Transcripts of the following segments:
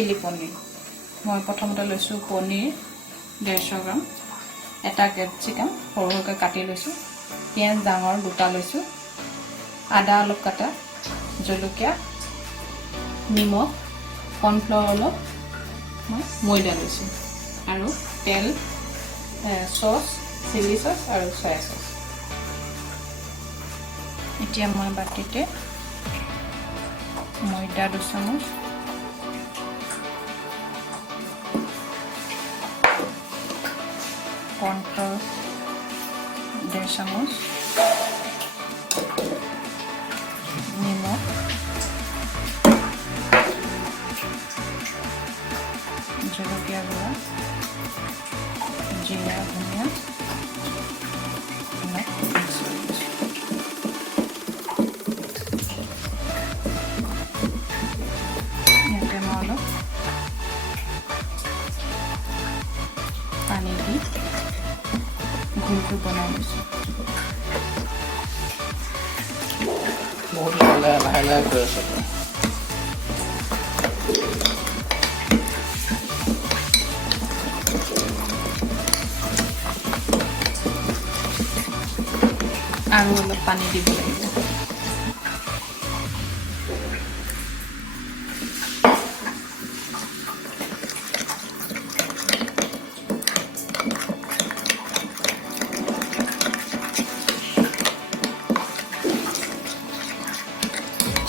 chilli paneer মই প্ৰথমতে লৈছোঁ পনীৰ 150 গ্ৰাম এটা কেপচিকাম সৰু সৰুকৈ কাটি লৈছোঁ পিঁয়াজ ডাঙৰ দুটা লৈছোঁ আদা অলপ কাটা জলকীয়া নিমখ কৰ্ণফ্লাৱাৰ অলপ মই ময়দা লৈছোঁ আৰু তেল চচ চিলি চচ আৰু চয়া চচ এতিয়া মই বাটিতে ময়দা 2 চামুচ কৰ্ণফ্লাৱাৰ 1.5 চামুচ নিমখ জলকীয়া গুড়া জিৰা ধনিয়া ইয়াতে মই অলপ পানী দি ঘোলটো বনাই লৈছোঁ বহুত লাহে লাহে কৰি আছোঁ আৰু অলপ পানী দিব লাগিব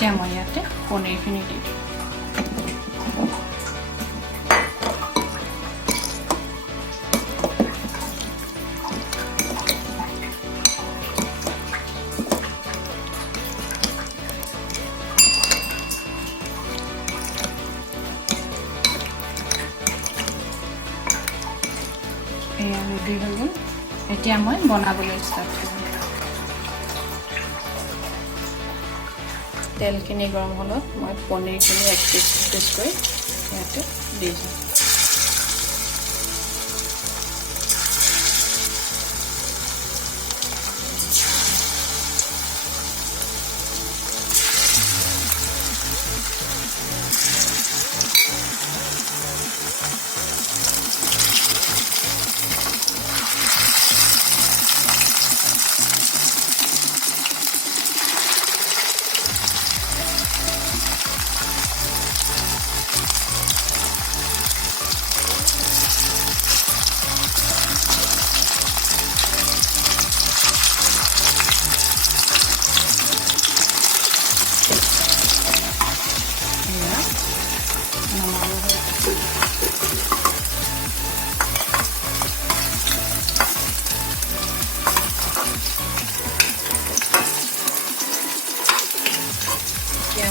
এতিয়া মই ইয়াতে পনীৰখিনি দি দিম এয়া ৰেডি হৈ গ'ল এতিয়া মই বনাবলৈ ষ্টাৰ্ট কৰিম তেলখিনি গৰম হ'লত মই পনীৰখিনি এক পিচ কৰি ইয়াতে দি দিম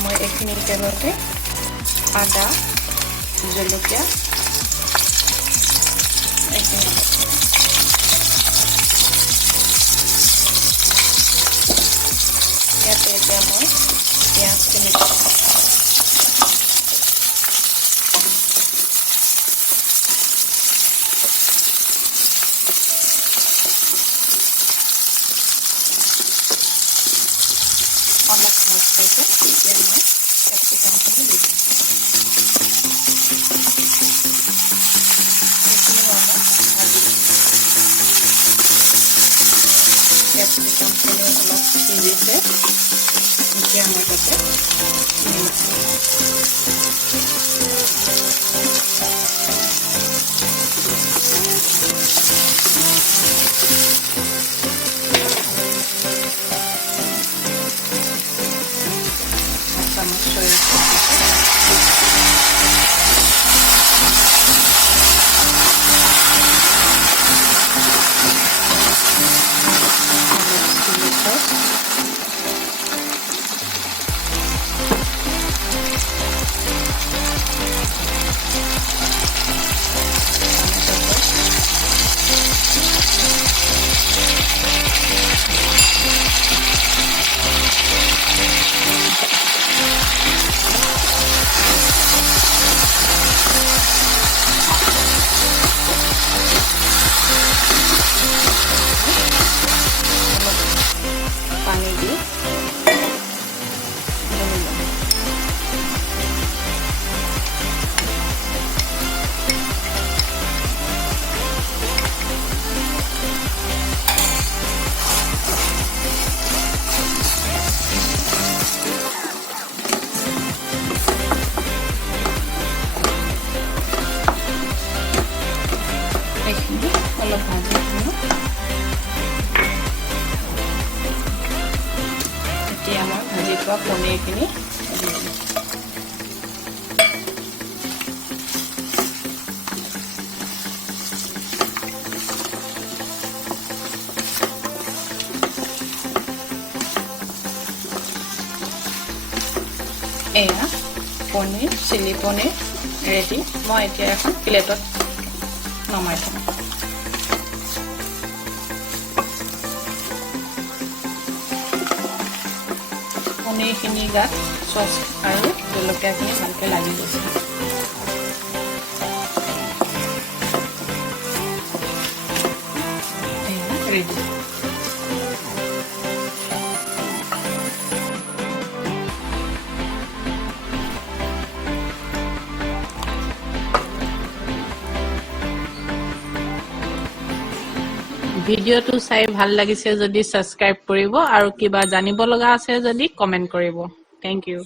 মই এইখিনি তেলতে আদা জলকীয়া এইখিনি ইয়াতে এতিয়া মই পিঁয়াজখিনি অলপ ভাজ হৈছে এতিয়া মই কেপচিকামখিনি দি দিম এইখিনি অলপ ভাজি কেপচিকামখিনি অলপ সিজিছে এতিয়া মই তাতে নিমখ চামচ সৰিয়হ অলপ ভাজি দিলোঁ এতিয়া মই ভাজি থোৱা পনীৰখিনি এয়া পনীৰ চিলি পনীৰ ৰেডি মই এতিয়া এখন প্লেটত নমাই থম পনীৰখিনি গাত চচ আৰু জলকীয়াখিনি ভালকৈ লাগি গৈছে ৰেডি ভিডিঅ'টো চাই ভাল লাগিছে যদি সাবস্ক্ৰাইব কৰিব আৰু কিবা জানিব লগা আছে যদি কমেন্ট কৰিব থ্যাংক ইউ